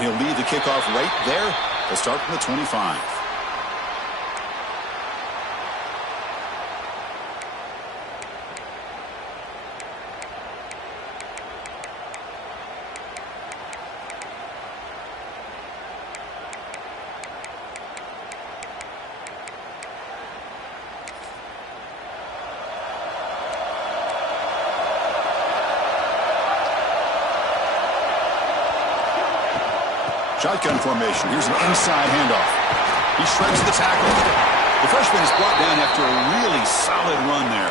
And he'll lead the kickoff right there. They'll start from the 25. Shotgun formation. Here's an inside handoff. He shreds the tackle. The freshman is brought down after a really solid run there.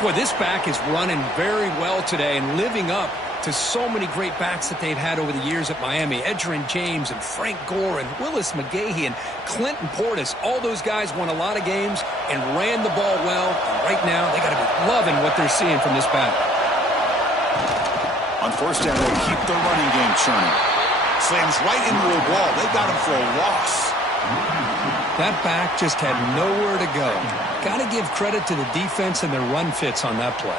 Boy, this back is running very well today and living up to so many great backs that they've had over the years at Miami. Edgerrin James and Frank Gore and Willis McGahee and Clinton Portis. All those guys won a lot of games and ran the ball well. And right now, they got to be loving what they're seeing from this back. On first down, they'll keep the running game churning. Slams right into a wall. They got him for a loss. That back just had nowhere to go. Got to give credit to the defense and their run fits on that play.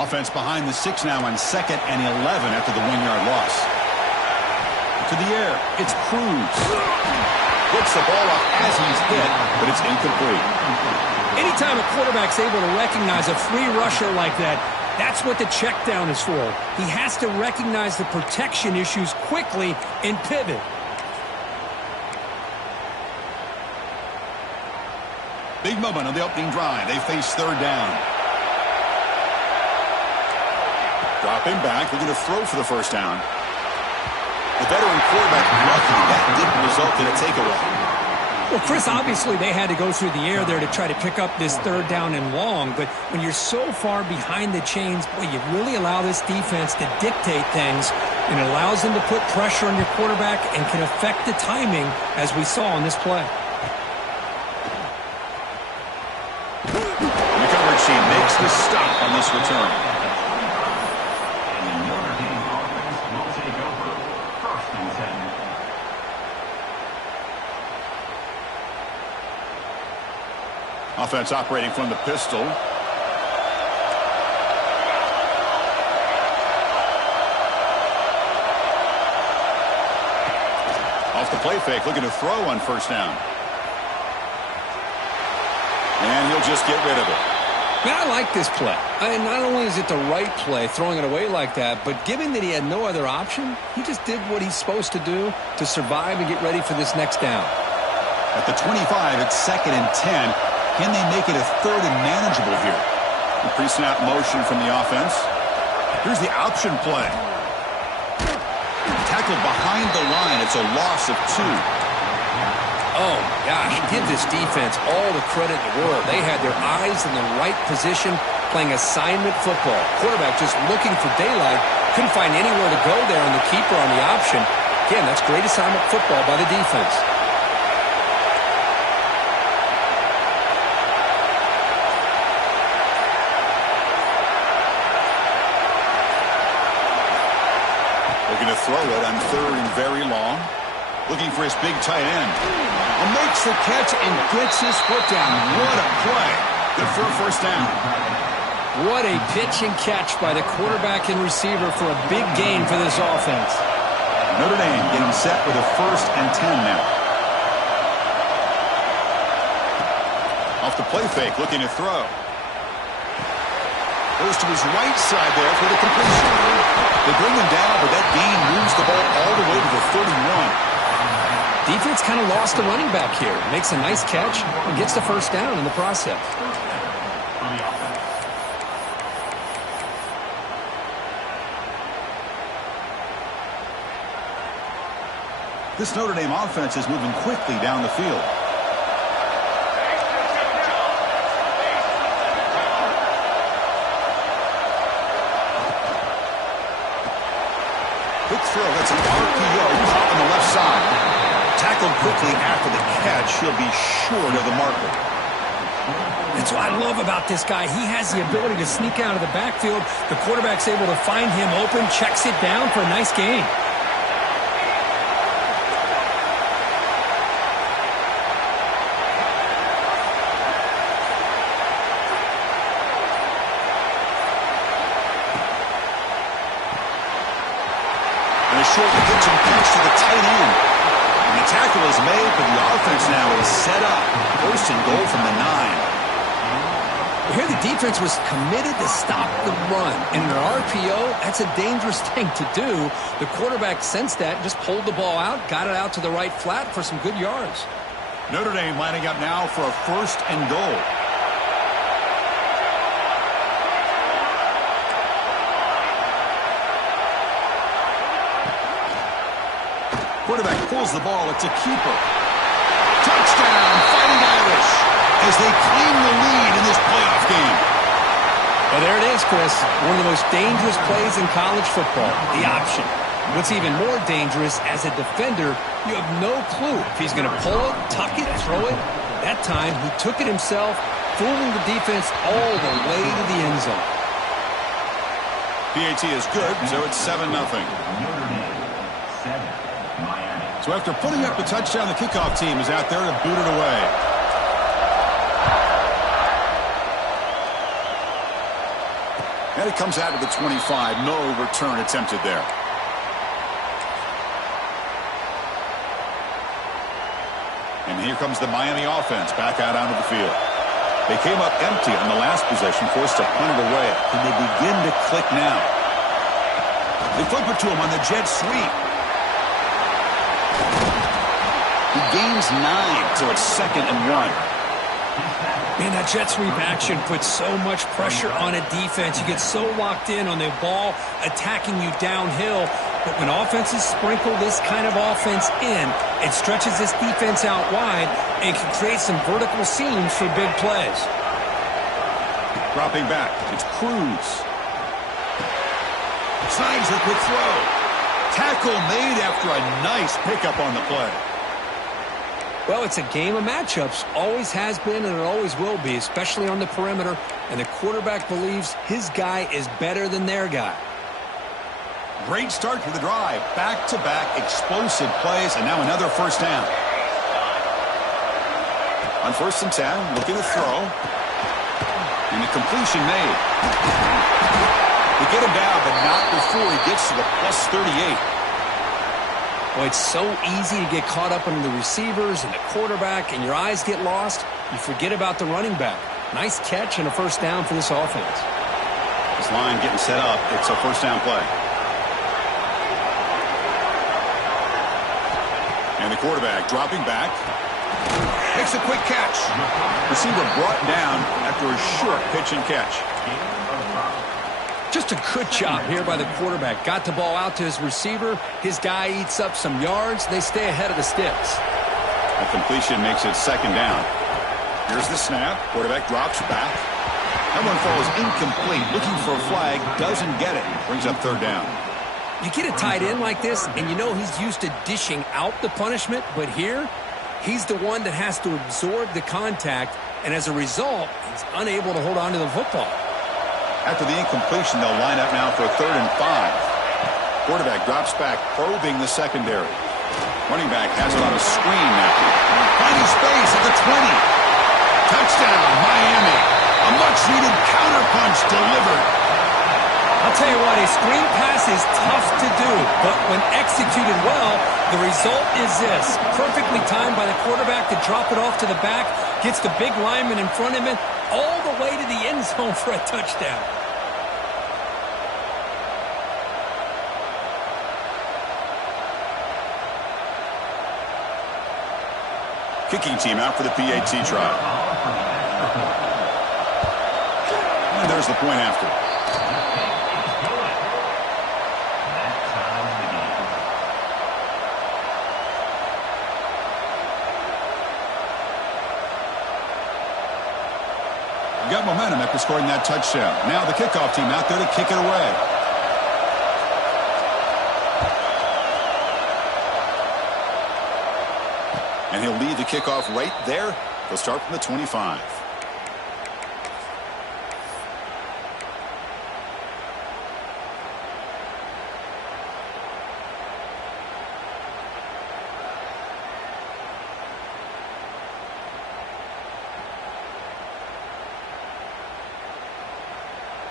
Offense behind the 6 now on 2nd and 11 after the 1-yard loss. To the air. It's Cruz. Gets the ball up as he's hit, but it's incomplete. Anytime a quarterback's able to recognize a free rusher like that, that's what the check down is for. He has to recognize the protection issues quickly and pivot. Big moment on the opening drive. They face 3rd down. Dropping back. They're going to throw for the first down. The veteran quarterback lucky that didn't result in a takeaway. Well, Chris, obviously they had to go through the air there to try to pick up this 3rd down and long, but when you're so far behind the chains, boy, you really allow this defense to dictate things, and it allows them to put pressure on your quarterback and can affect the timing, as we saw on this play. The coverage team makes the stop on this return. Offense operating from the pistol. Off the play fake, looking to throw on first down. And he'll just get rid of it. Man, I like this play. Not only is it the right play, throwing it away like that, but given that he had no other option, he just did what he's supposed to do to survive and get ready for this next down. At the 25, it's 2nd and 10. Can they make it a 3rd and manageable here? The pre-snap motion from the offense. Here's the option play. Tackled behind the line. It's a loss of 2. Oh, my gosh. Give this defense all the credit in the world. They had their eyes in the right position, playing assignment football. Quarterback just looking for daylight. Couldn't find anywhere to go there on the keeper on the option. Again, that's great assignment football by the defense. Going to throw it on 3rd and very long. Looking for his big tight end. And makes the catch and gets his foot down. What a play. Good for a first down. What a pitch and catch by the quarterback and receiver for a big gain for this offense. Notre Dame getting set with a 1st and 10 now. Off the play fake, looking to throw. Goes to his right side there for the completion. They bring him down, but that gain moves the ball all the way to the 31. Defense kind of lost the running back here. Makes a nice catch and gets the first down in the process. This Notre Dame offense is moving quickly down the field. Quick throw. That's an RPO caught on the left side. Tackled quickly after the catch. He'll be short of the marker. That's what I love about this guy. He has the ability to sneak out of the backfield. The quarterback's able to find him open, checks it down for a nice gain. pitch and catch to the tight end. And the tackle is made, but the offense now is set up. First and goal from the 9. Here the defense was committed to stop the run. And in an RPO, that's a dangerous thing to do. The quarterback sensed that, just pulled the ball out, got it out to the right flat for some good yards. Notre Dame lining up now for a first and goal. Quarterback pulls the ball. It's a keeper. Touchdown, Fighting Irish, as they claim the lead in this playoff game. Well, there it is, Chris. One of the most dangerous plays in college football, the option. What's even more dangerous, as a defender, you have no clue if he's going to pull it, tuck it, throw it. That time, he took it himself, fooling the defense all the way to the end zone. PAT is good, so it's 7-0. So after putting up the touchdown, the kickoff team is out there to boot it away. And it comes out to the 25. No return attempted there. And here comes the Miami offense back out onto the field. They came up empty on the last possession, forced to punt it away. And they begin to click now. They flip it to him on the jet sweep. He gains 9, so it's 2nd and 1. Man, that jet sweep action puts so much pressure on a defense. You get so locked in on the ball attacking you downhill. But when offenses sprinkle this kind of offense in, it stretches this defense out wide and can create some vertical seams for big plays. Dropping back, it's Cruz. Signs a quick throw. Tackle made after a nice pickup on the play. Well, it's a game of matchups. Always has been and it always will be, especially on the perimeter. And the quarterback believes his guy is better than their guy. Great start to the drive. Back-to-back explosive plays, and now another first down. On 1st and 10, looking to throw. And the completion made. They get him down, but not before he gets to the plus 38. Boy, it's so easy to get caught up in the receivers and the quarterback, and your eyes get lost. You forget about the running back. Nice catch and a first down for this offense. This line getting set up. It's a first down play. And the quarterback dropping back. Makes a quick catch. Receiver brought down after a short pitch and catch. Just a good job here by the quarterback. Got the ball out to his receiver. His guy eats up some yards. They stay ahead of the sticks. A completion makes it 2nd down. Here's the snap. Quarterback drops back. That one falls incomplete. Looking for a flag. Doesn't get it. Brings up 3rd down. You get a tight end like this, and you know he's used to dishing out the punishment. But here, he's the one that has to absorb the contact. And as a result, he's unable to hold on to the football. After the incompletion, they'll line up now for a 3rd and 5. Quarterback drops back, probing the secondary. Running back has it on a screen now. Finding space at the 20. Touchdown, Miami. A much-needed counterpunch delivered. I'll tell you what, a screen pass is tough to do, but when executed well, the result is this. Perfectly timed by the quarterback to drop it off to the back, gets the big lineman in front of him, all the way to the end zone for a touchdown. Kicking team out for the PAT try. And there's the point after. Got momentum after scoring that touchdown. Now the kickoff team out there to kick it away. And he'll lead the kickoff right there. They'll start from the 25.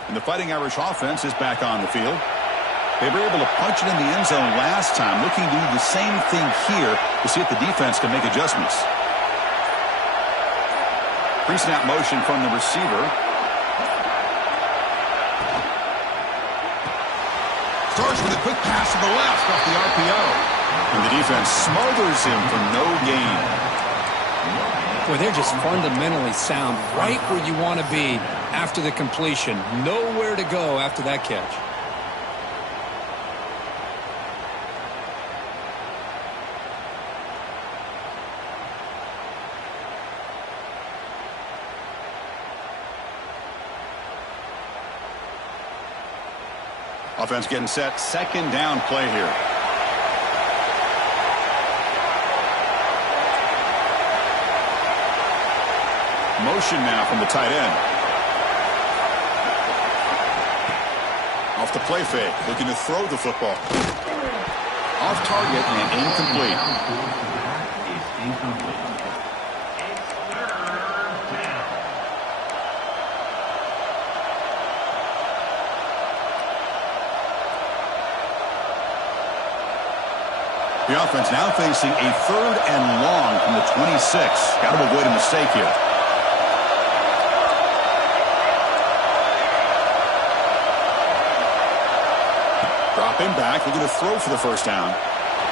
And the Fighting Irish offense is back on the field. They were able to punch it in the end zone last time, looking to do the same thing here to see if the defense can make adjustments. Pre-snap motion from the receiver. Starts with a quick pass to the left off the RPO. And the defense smothers him for no gain. Boy, they're just fundamentally sound, right where you want to be after the completion. Nowhere to go after that catch. Offense getting set. Second down play here. Motion now from the tight end. Off the play fake. Looking to throw the football. Off target and incomplete. The offense now facing a 3rd and long from the 26. Got to avoid a mistake here. Dropping back, looking to throw for the first down.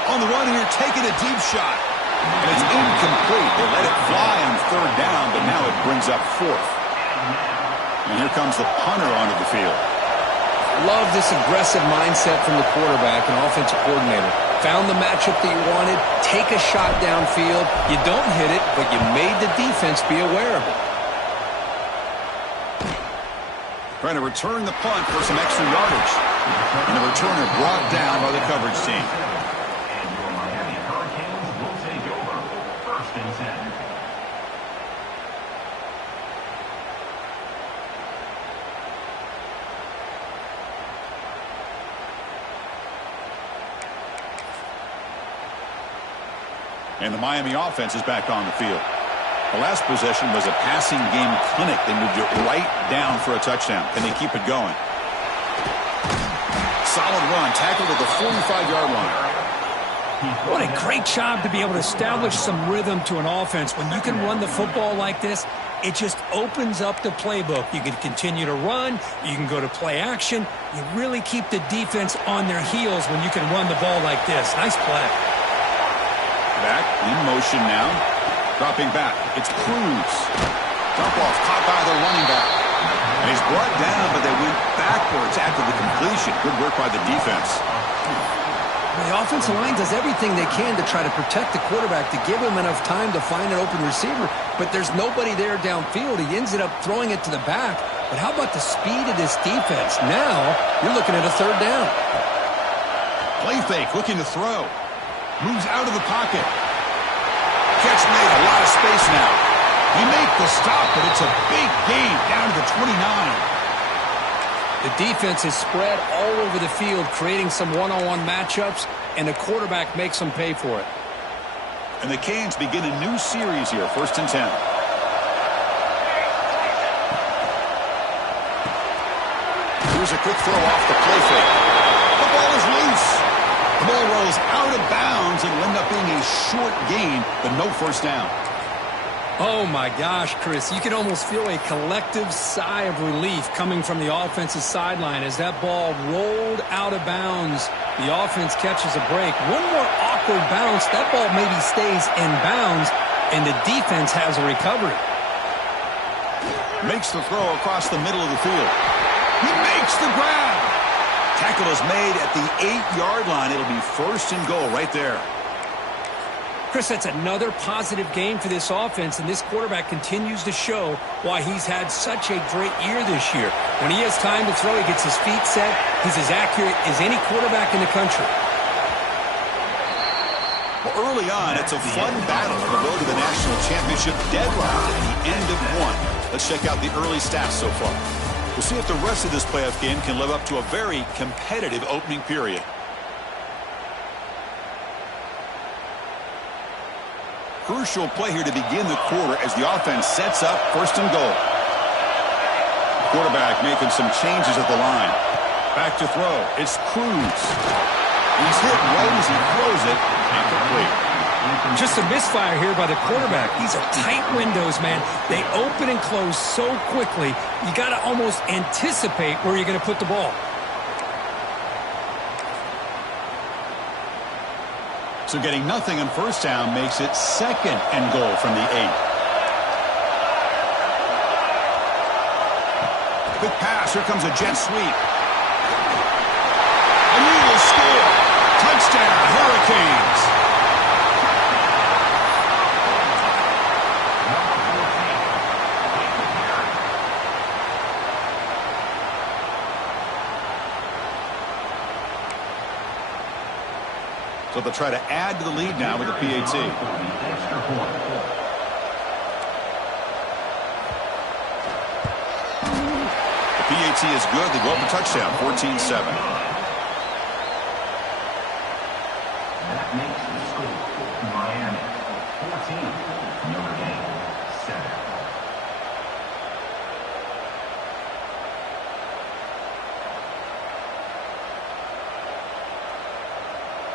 On the run here, taking a deep shot. And it's incomplete. They let it fly on 3rd down, but now it brings up 4th. And here comes the punter onto the field. Love this aggressive mindset from the quarterback and offensive coordinator. Found the matchup that you wanted, take a shot downfield. You don't hit it, but you made the defense be aware of it. Trying to return the punt for some extra yardage. And the returner brought down by the coverage team. And your Miami Hurricanes will take over 1st and 10. And the Miami offense is back on the field. The last possession was a passing game clinic. They moved it right down for a touchdown. Can they keep it going? Solid run, tackled at the 45-yard line. What a great job to be able to establish some rhythm to an offense. When you can run the football like this, it just opens up the playbook. You can continue to run. You can go to play action. You really keep the defense on their heels when you can run the ball like this. Nice play. Back in motion now. Dropping back. It's Cruz. Drop off caught by the running back. And he's brought down, but they went backwards after the completion. Good work by the defense. The offensive line does everything they can to try to protect the quarterback, to give him enough time to find an open receiver. But there's nobody there downfield. He ends up throwing it to the back. But how about the speed of this defense? Now you're looking at a 3rd down. Play fake, looking to throw. Moves out of the pocket. Catch made, a lot of space now. He made the stop, but it's a big gain down to the 29. The defense is spread all over the field, creating some one-on-one matchups, and the quarterback makes them pay for it. And the Canes begin a new series here, 1st and 10. Here's a quick throw off the play fake. The ball is loose. The ball rolls out of bounds and will end up being a short gain, but no 1st down. Oh, my gosh, Chris. You can almost feel a collective sigh of relief coming from the offensive sideline as that ball rolled out of bounds. The offense catches a break. One more awkward bounce. That ball maybe stays in bounds, and the defense has a recovery. Makes the throw across the middle of the field. He makes the grab. Tackle is made at the 8-yard line. It'll be 1st and goal right there. Chris, that's another positive game for this offense, and this quarterback continues to show why he's had such a great year this year. When he has time to throw, he gets his feet set. He's as accurate as any quarterback in the country. Well, early on, it's a fun battle for the road to the national championship deadline at the end of one. Let's check out the early stats so far. We'll see if the rest of this playoff game can live up to a very competitive opening period. Crucial play here to begin the quarter as the offense sets up 1st and goal. Quarterback making some changes at the line. Back to throw. It's Cruz. He's hit right as he throws it. Incomplete. Just a misfire here by the quarterback. These are tight windows, man. They open and close so quickly, you got to almost anticipate where you're going to put the ball. So getting nothing on first down makes it 2nd and goal from the 8. Quick pass. Here comes a jet sweep. And he will score. Touchdown, Hurricanes. So they'll try to add to the lead now with the PAT. The PAT is good. They go up a touchdown, 14-7. That makes the score Miami 14, Notre Dame 7.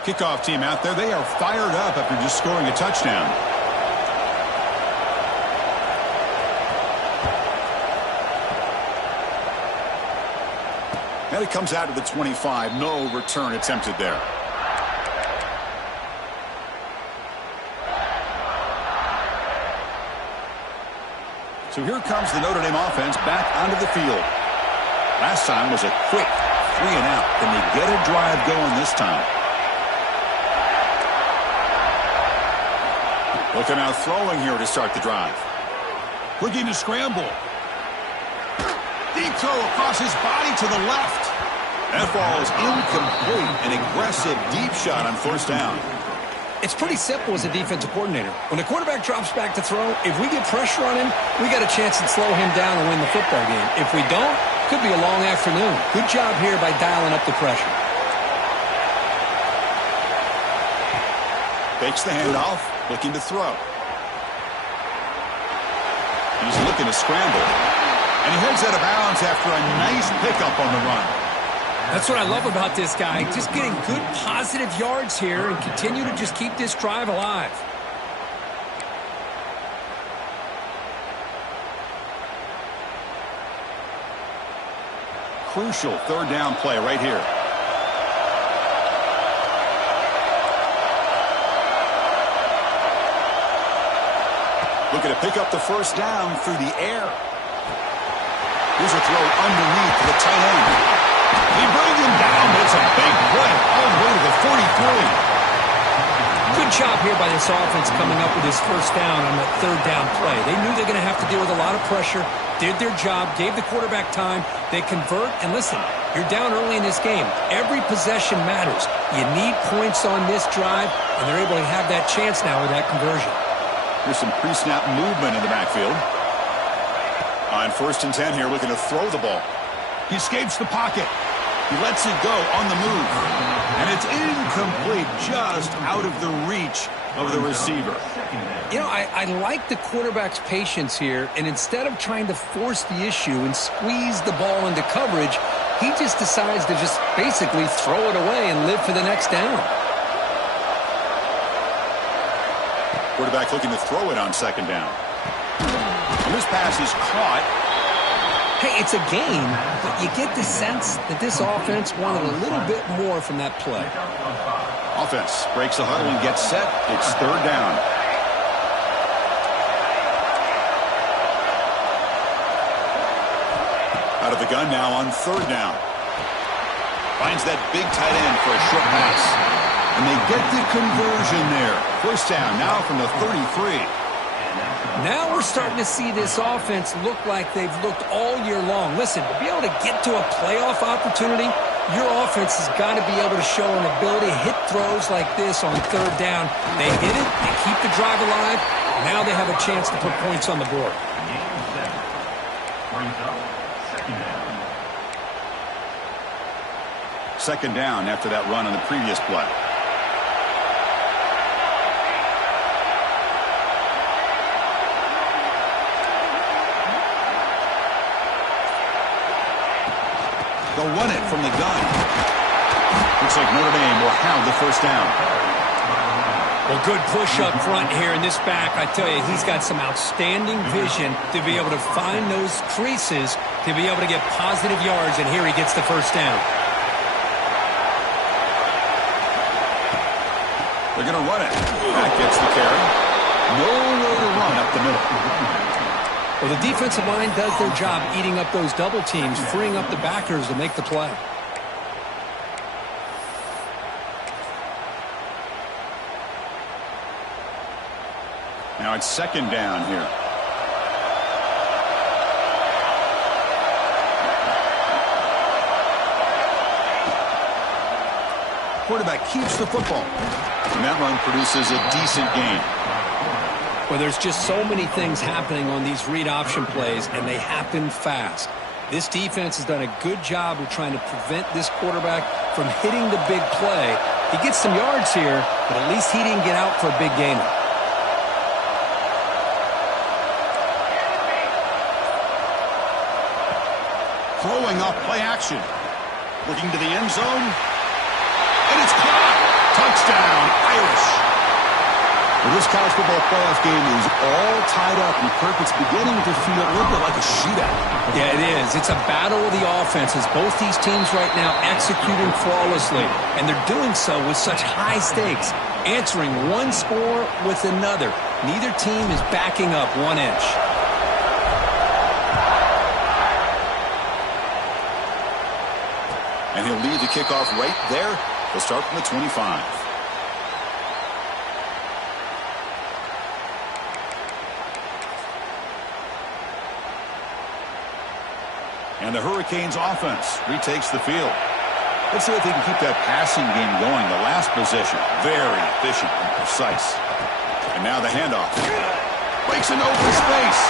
Kickoff team out there. They are fired up after just scoring a touchdown. And it comes out to the 25. No return attempted there. So here comes the Notre Dame offense back onto the field. Last time was a quick 3 and out. Can they get a drive going this time? Looking out throwing here to start the drive. Looking to scramble. Deep throw across his body to the left. That ball is incomplete. An aggressive deep shot on first down. It's pretty simple as a defensive coordinator. When the quarterback drops back to throw, if we get pressure on him, we got a chance to slow him down and win the football game. If we don't, could be a long afternoon. Good job here by dialing up the pressure. Fakes the handoff, looking to throw. He's looking to scramble. And he heads out of bounds after a nice pickup on the run. That's what I love about this guy. Just getting good positive yards here and continue to just keep this drive alive. Crucial 3rd down play right here. Looking to pick up the first down through the air. Here's a throw underneath to the tight end. He brings him down, but it's a big play all the way to the 43. Good job here by this offense coming up with his first down on that 3rd down play. They knew they were going to have to deal with a lot of pressure, did their job, gave the quarterback time. They convert, and listen, you're down early in this game. Every possession matters. You need points on this drive, and they're able to have that chance now with that conversion. There's some pre-snap movement in the backfield. On 1st and 10 here, looking to throw the ball. He escapes the pocket. He lets it go on the move. And it's incomplete, just out of the reach of the receiver. You know, I like the quarterback's patience here, and instead of trying to force the issue and squeeze the ball into coverage, he just decides to just basically throw it away and live for the next down. Quarterback looking to throw it on 2nd down. And this pass is caught. Hey, it's a game, but you get the sense that this offense wanted a little bit more from that play. Offense breaks the huddle and gets set. It's 3rd down. Out of the gun now on 3rd down. Finds that big tight end for a short pass. And they get the conversion there. First down now from the 33. Now we're starting to see this offense look like they've looked all year long. Listen, to be able to get to a playoff opportunity, your offense has got to be able to show an ability to hit throws like this on 3rd down. They hit it, they keep the drive alive. Now they have a chance to put points on the board. Brings up 2nd down. 2nd down after that run on the previous play. The run it from the gun. Looks like Notre Dame will have the first down. Well, good push up front here, and this back, I tell you, he's got some outstanding vision to be able to find those creases, to be able to get positive yards, and here he gets the first down. They're going to run it. That gets the carry. Nowhere to run up the middle. Well, the defensive line does their job eating up those double teams, freeing up the backers to make the play. Now it's second down here. Quarterback keeps the football. And that run produces a decent gain. Well, there's just so many things happening on these read option plays, and they happen fast. This defense has done a good job of trying to prevent this quarterback from hitting the big play. He gets some yards here, but at least he didn't get out for a big gain. Throwing off play action. Looking to the end zone. And it's caught. Touchdown, Irish. Well, this college football playoff game is all tied up, and Kirk, it's beginning to feel a little bit like a shootout. Yeah, it is. It's a battle of the offenses. Both these teams right now executing flawlessly, and they're doing so with such high stakes, answering one score with another. Neither team is backing up 1 inch. And he'll lead the kickoff right there. He'll start from the 25. And the Hurricanes offense retakes the field. Let's see if they can keep that passing game going. The last possession, very efficient and precise. And now the handoff. Breaks into open space.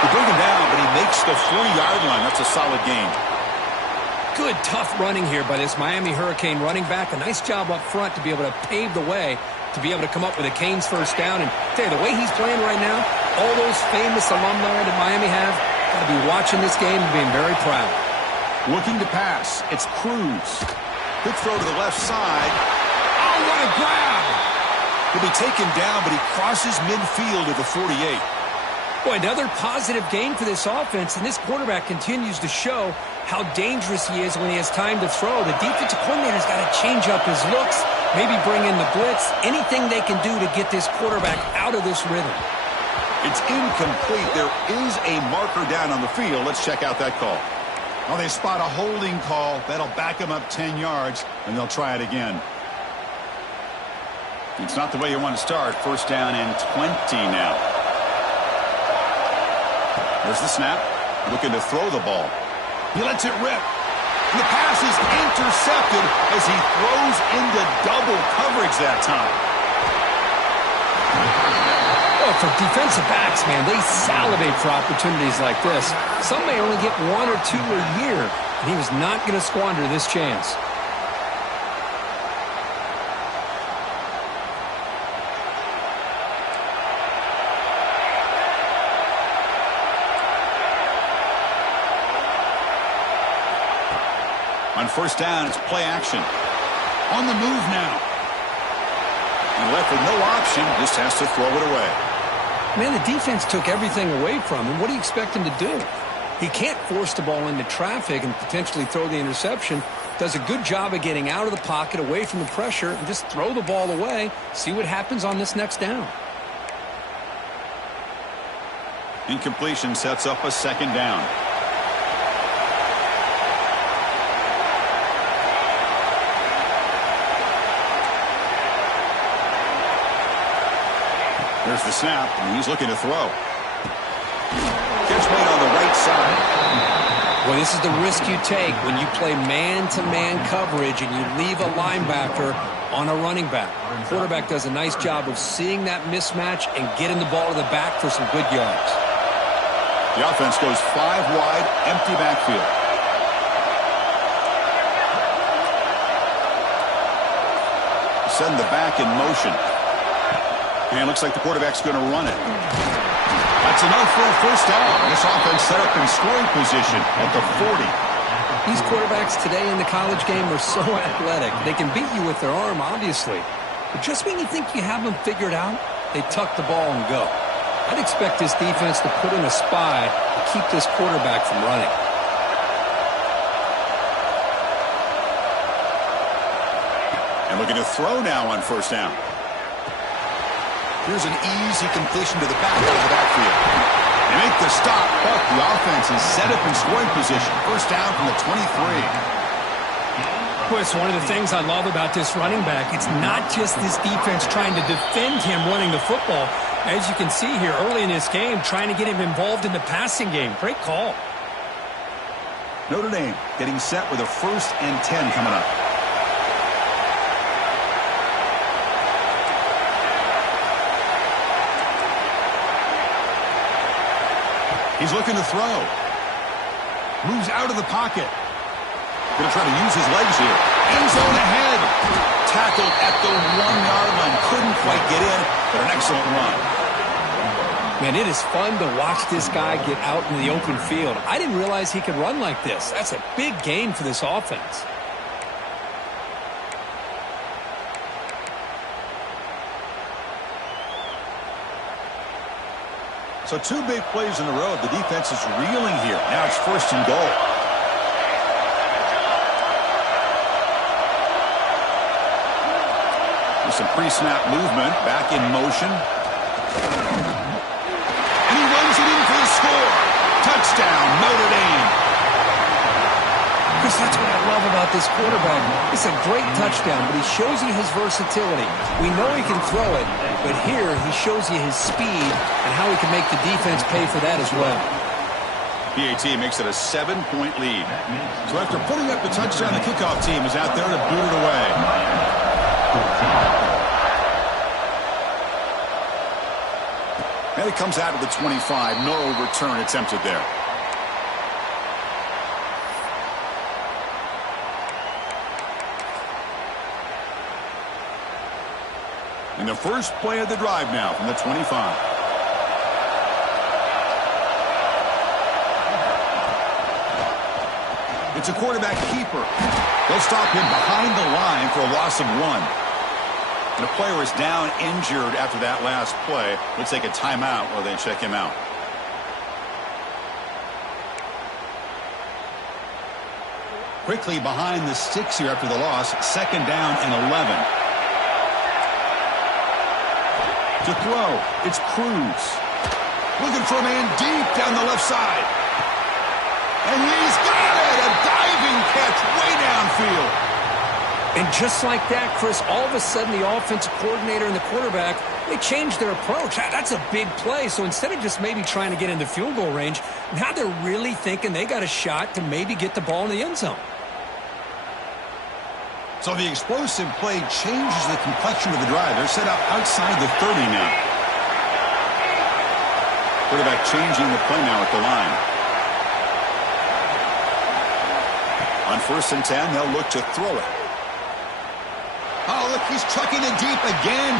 They bring him down, but he makes the 40-yard line. That's a solid gain. Good, tough running here by this Miami Hurricane running back. A nice job up front to be able to pave the way, to be able to come up with a Canes first down. And tell you, the way he's playing right now, all those famous alumni that Miami have, got to be watching this game and being very proud. Looking to pass. It's Cruz. Quick throw to the left side. Oh, what a grab! He'll be taken down, but he crosses midfield at the 48. Boy, another positive gain for this offense, and this quarterback continues to show how dangerous he is when he has time to throw. The defensive coordinator's got to change up his looks, maybe bring in the blitz, anything they can do to get this quarterback out of this rhythm. It's incomplete. There is a marker down on the field. Let's check out that call. Well, they spot a holding call. That'll back them up 10 yards, and they'll try it again. It's not the way you want to start. First down and 20 now. There's the snap. Looking to throw the ball. He lets it rip. And the pass is intercepted as he throws into double coverage that time. Well, for defensive backs, man, they salivate for opportunities like this. Some may only get 1 or 2 a year, and he was not going to squander this chance. On first down, it's play action. On the move now. And left with no option, just has to throw it away. Man, the defense took everything away from him. What do you expect him to do? He can't force the ball into traffic and potentially throw the interception. Does a good job of getting out of the pocket, away from the pressure, and just throw the ball away. See what happens on this next down. Incompletion sets up a second down. There's the snap, and he's looking to throw. Catch made on the right side. Well, this is the risk you take when you play man-to-man coverage and you leave a linebacker on a running back. The quarterback does a nice job of seeing that mismatch and getting the ball to the back for some good yards. The offense goes 5 wide, empty backfield. Send the back in motion. And it looks like the quarterback's going to run it. That's enough for a first down. This offense set up in scoring position at the 40. These quarterbacks today in the college game are so athletic. They can beat you with their arm, obviously. But just when you think you have them figured out, they tuck the ball and go. I'd expect this defense to put in a spy to keep this quarterback from running. And looking to throw now on first down. Here's an easy completion to the back out of the backfield. They make the stop, but the offense is set up in scoring position. First down from the 23. Chris, one of the things I love about this running back, it's not just this defense trying to defend him running the football. As you can see here early in this game, trying to get him involved in the passing game. Great call. Notre Dame getting set with a 1st and 10 coming up. He's looking to throw. Moves out of the pocket. Going to try to use his legs here. End zone ahead. Tackled at the 1-yard line. Couldn't quite get in, but an excellent run. Man, it is fun to watch this guy get out in the open field. I didn't realize he could run like this. That's a big gain for this offense. So 2 big plays in a row. The defense is reeling here. Now it's 1st and goal. With some pre-snap movement, back in motion. And he runs it in for the score. Touchdown, Notre Dame. Chris, that's what I love about this quarterback. It's a great touchdown, but he shows you his versatility. We know he can throw it, but here he shows you his speed and how he can make the defense pay for that as well. PAT makes it a 7-point lead. So after putting up the touchdown, the kickoff team is out there to boot it away. And it comes out of the 25. No return attempted there. And the first play of the drive now from the 25. It's a quarterback keeper. They'll stop him behind the line for a loss of 1. And the player is down injured after that last play. Let's take a timeout while they check him out. Quickly behind the sticks here after the loss. 2nd down and 11. To throw, it's Cruz. Looking for a man deep down the left side. And he's got it! A diving catch way downfield. And just like that, Chris, all of a sudden the offensive coordinator and the quarterback, they changed their approach. That's a big play. So instead of just maybe trying to get into field goal range, now they're really thinking they got a shot to maybe get the ball in the end zone. So the explosive play changes the complexion of the drive. They're set up outside the 30 now. Quarterback changing the play now at the line. On 1st and 10, they'll look to throw it. Oh, look, he's chucking it deep again.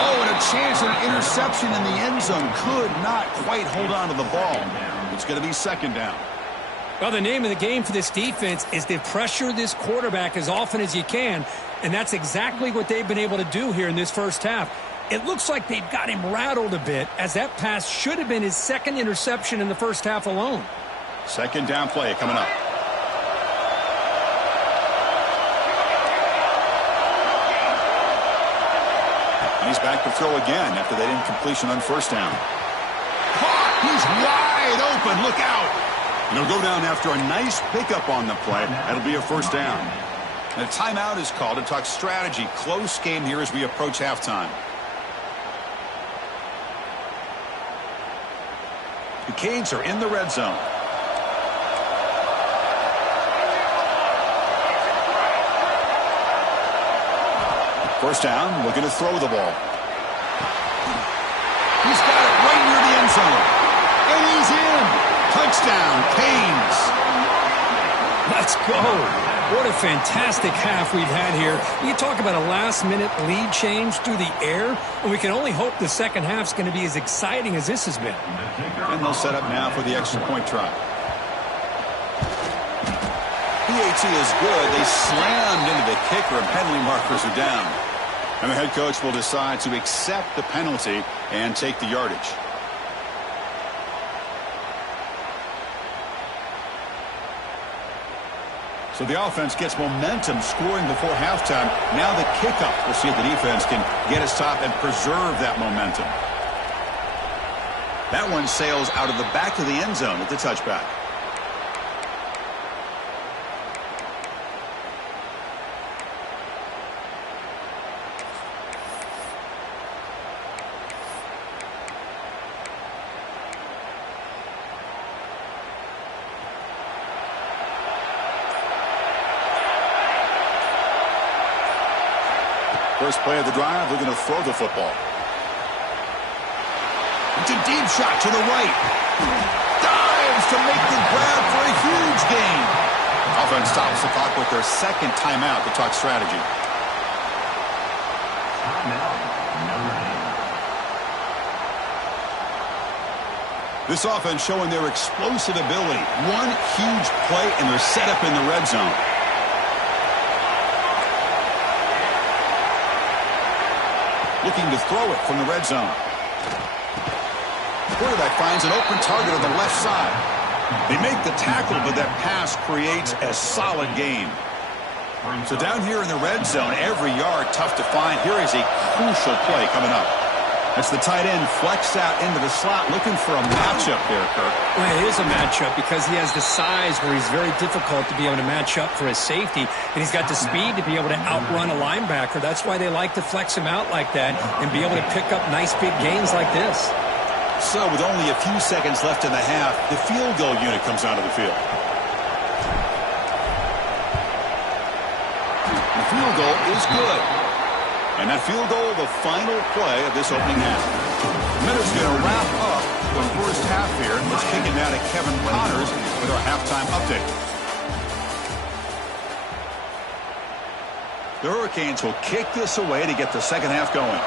Oh, and a chance at an interception in the end zone. Could not quite hold on to the ball. It's going to be 2nd down. Well, the name of the game for this defense is to pressure this quarterback as often as you can, and that's exactly what they've been able to do here in this first half. It looks like they've got him rattled a bit, as that pass should have been his 2nd interception in the first half alone. 2nd down play coming up. And he's back to throw again after that incompletion on 1st down. Caught! He's wide open. Look out! And he'll go down after a nice pickup on the play. That'll be a 1st down. And a timeout is called to talk strategy. Close game here as we approach halftime. The Canes are in the red zone. First down, looking to throw the ball. He's got it right near the end zone. And he's in. Touchdown, Canes. Let's go. What a fantastic half we've had here. You talk about a last-minute lead change through the air, and we can only hope the second half's going to be as exciting as this has been. And they'll set up now for the extra point try. PAT is good. They slammed into the kicker, and penalty markers are down. And the head coach will decide to accept the penalty and take the yardage. So the offense gets momentum scoring before halftime. Now the kickoff. We'll see if the defense can get a stop and preserve that momentum. That one sails out of the back of the end zone at the touchback. First play of the drive, they're going to throw the football. It's a deep shot to the right. Dives to make the grab for a huge gain. Offense stops the clock with their second timeout to talk strategy. This offense showing their explosive ability. One huge play, and they're set up in the red zone. Looking to throw it from the red zone. The quarterback finds an open target on the left side. They make the tackle, but that pass creates a solid gain. So down here in the red zone, every yard tough to find. Here is a crucial play coming up. That's the tight end flexed out into the slot, looking for a matchup there, Kirk. Well, it is a matchup because he has the size where he's very difficult to be able to match up for his safety, and he's got the speed to be able to outrun a linebacker. That's why they like to flex him out like that and be able to pick up nice big gains like this. So with only a few seconds left in the half, the field goal unit comes out of the field. The field goal is good. And that field goal, the final play of this opening half. Minute's going to wrap up the first half here. Let's kick it now to Kevin Connors with our halftime update. The Hurricanes will kick this away to get the second half going.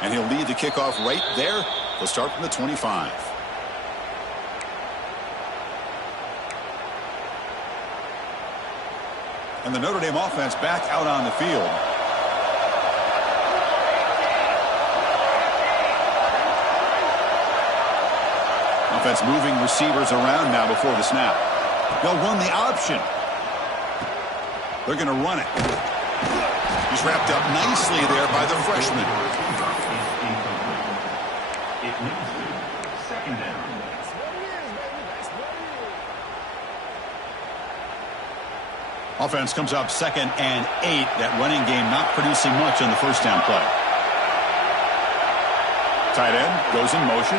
And he'll lead the kickoff right there. They'll start from the 25. And the Notre Dame offense back out on the field. Offense moving receivers around now before the snap. They'll run the option. They're going to run it. He's wrapped up nicely there by the freshman. It moves to second down. Offense comes up 2nd and 8. That running game not producing much on the first down play. Tight end goes in motion.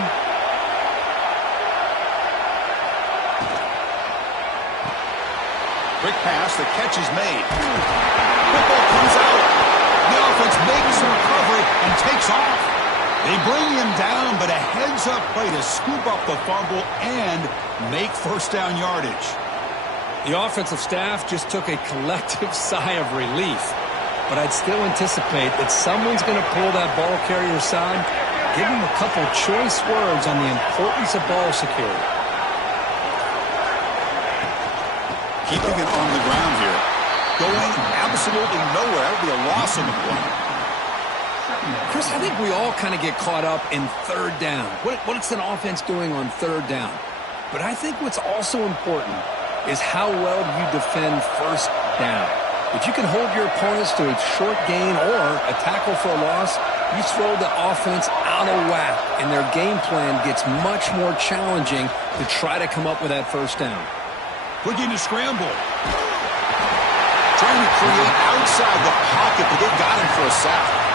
Quick pass. The catch is made. Football comes out. The offense makes a recovery and takes off. They bring him down, but a heads-up play to scoop up the fumble and make first down yardage. The offensive staff just took a collective sigh of relief. But I'd still anticipate that someone's going to pull that ball carrier aside, give him a couple choice words on the importance of ball security. Keeping it on the ground here. Going absolutely nowhere. That would be a loss on the play. Chris, I think we all kind of get caught up in third down. What's an offense doing on third down? But I think what's also important is how well you defend first down. If you can hold your opponents to a short gain or a tackle for a loss, you throw the offense out of whack, and their game plan gets much more challenging to try to come up with that first down. Looking to scramble. Trying to create outside the pocket, but they got him for a sack.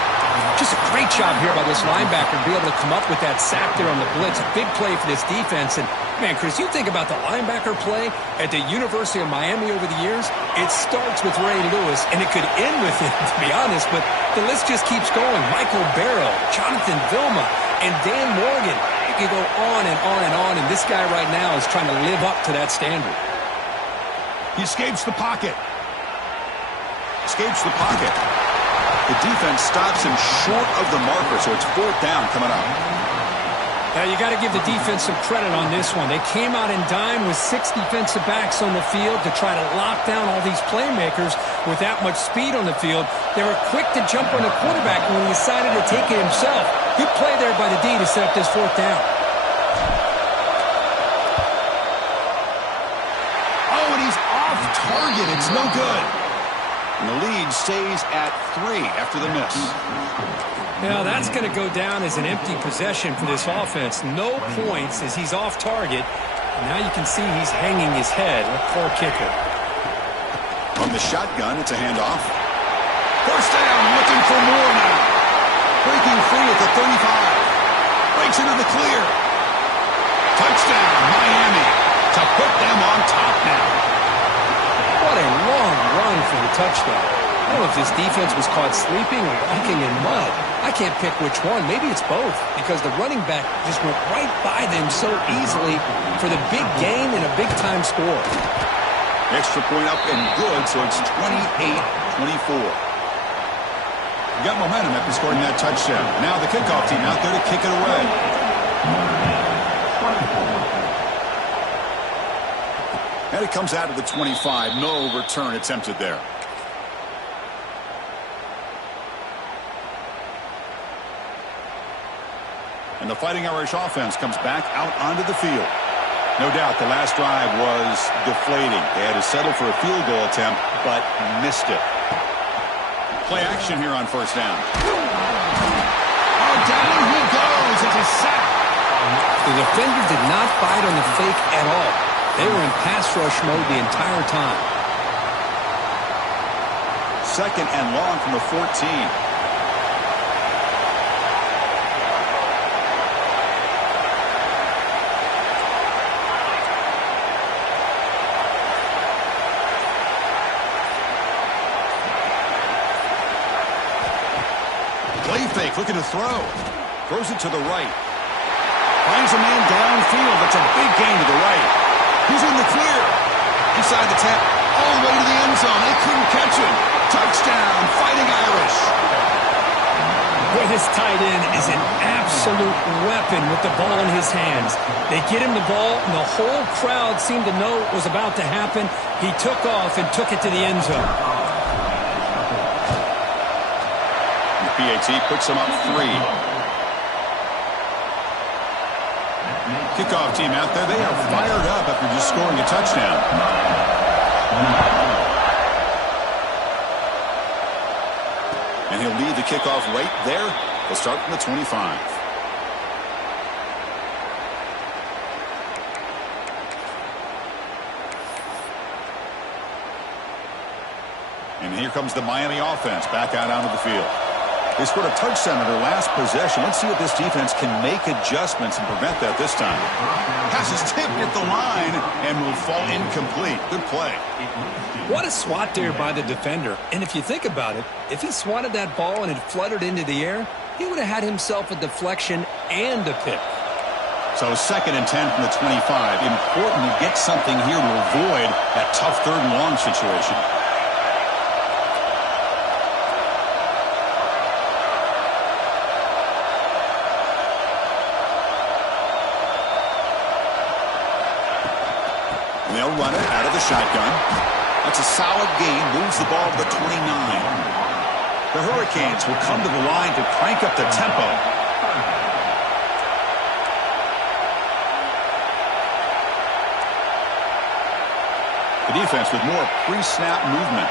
Just a great job here by this linebacker to be able to come up with that sack there on the blitz. A big play for this defense. And, man, Chris, you think about the linebacker play at the University of Miami over the years, it starts with Ray Lewis, and it could end with him, to be honest, but the list just keeps going. Michael Barrow, Jonathan Vilma, and Dan Morgan. You can go on and on and on, and this guy right now is trying to live up to that standard. He escapes the pocket. Escapes the pocket. The defense stops him short of the marker, so it's fourth down coming up. You got to give the defense some credit on this one. They came out in dime with 6 defensive backs on the field to try to lock down all these playmakers with that much speed on the field. They were quick to jump on the quarterback when he decided to take it himself. Good play there by the D to set up this 4th down. Oh, and he's off target. It's no good. And the lead stays at 3 after the miss. Now, that's going to go down as an empty possession for this offense. No points as he's off target. And now you can see he's hanging his head. A poor kicker. From the shotgun, it's a handoff. 1st down, looking for more now. Breaking free at the 35. Breaks into the clear. Touchdown, Miami, to put them on top now. What a long run for the touchdown. I don't know if this defense was caught sleeping or walking in mud. I can't pick which one. Maybe it's both because the running back just went right by them so easily for the big gain and a big-time score. Extra point up and good, so it's 28-24. Got momentum after scoring that touchdown. Now the kickoff team out there to kick it away. And it comes out of the 25. No return attempted there. And the Fighting Irish offense comes back out onto the field. No doubt the last drive was deflating. They had to settle for a field goal attempt, but missed it. Play action here on 1st down. Oh, down he goes. It's a sack. The defender did not bite on the fake at all. They were in pass rush mode the entire time. 2nd and long from the 14. Play fake, looking to throw. Throws it to the right. Finds a man downfield. That's a big gain to the right. He's in the clear. Inside the 10. All the way to the end zone. They couldn't catch him. Touchdown, Fighting Irish. Boy, this tight end is an absolute weapon with the ball in his hands. They get him the ball, and the whole crowd seemed to know what was about to happen. He took off and took it to the end zone. PAT puts them up 3. Kickoff team out there. They are fired up after just scoring a touchdown. And he'll lead the kickoff right there. They'll start from the 25. And here comes the Miami offense back out onto the field. They scored a touchdown in their last possession. Let's see if this defense can make adjustments and prevent that this time. Pass is tipped at the line and will fall incomplete. Good play. What a swat there by the defender. And if you think about it, if he swatted that ball and it fluttered into the air, he would have had himself a deflection and a pick. So 2nd and 10 from the 25. Important to get something here to avoid that tough 3rd and long situation. And they'll run it out of the shotgun. That's a solid gain. Moves the ball to the 29. The Hurricanes will come to the line to crank up the tempo. The defense with more pre-snap movement.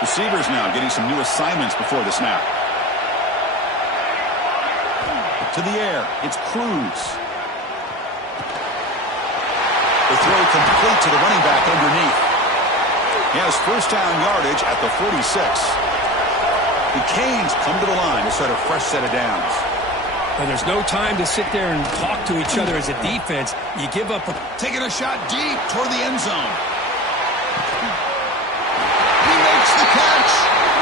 Receivers now getting some new assignments before the snap. To the air. It's Cruz. The throw complete to the running back underneath. He has 1st down yardage at the 46. The Canes come to the line to start a fresh set of downs. And there's no time to sit there and talk to each other as a defense. You give up. Taking a shot deep toward the end zone. He makes the catch.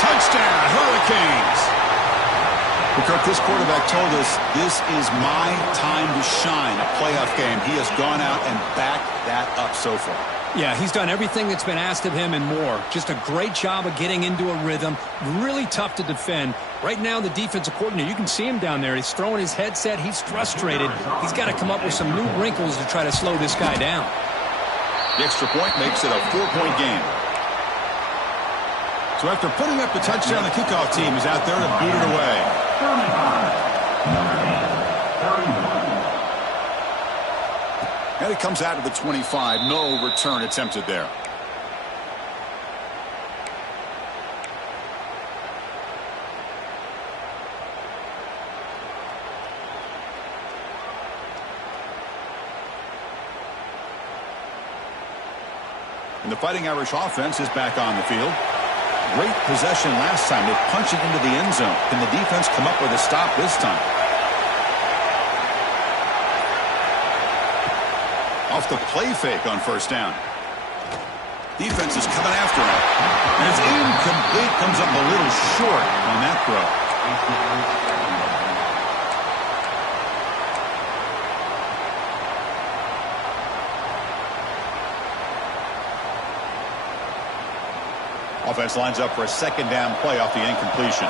Touchdown, Hurricanes. Kirk, this quarterback told us this is my time to shine, a playoff game. He has gone out and backed that up so far. Yeah, he's done everything that's been asked of him and more. Just a great job of getting into a rhythm. Really tough to defend. Right now, the defensive coordinator, you can see him down there. He's throwing his headset. He's frustrated. He's got to come up with some new wrinkles to try to slow this guy down. The extra point makes it a 4-point game. So after putting up the touchdown, the kickoff team is out there to boot it away. 31. And it comes out to the 25. No return attempted there. And the Fighting Irish offense is back on the field. Great possession last time. They punch it into the end zone. Can the defense come up with a stop this time? Off the play fake on first down. Defense is coming after him. And it's incomplete. Comes up a little short on that throw. Offense lines up for a second down play off the incompletion.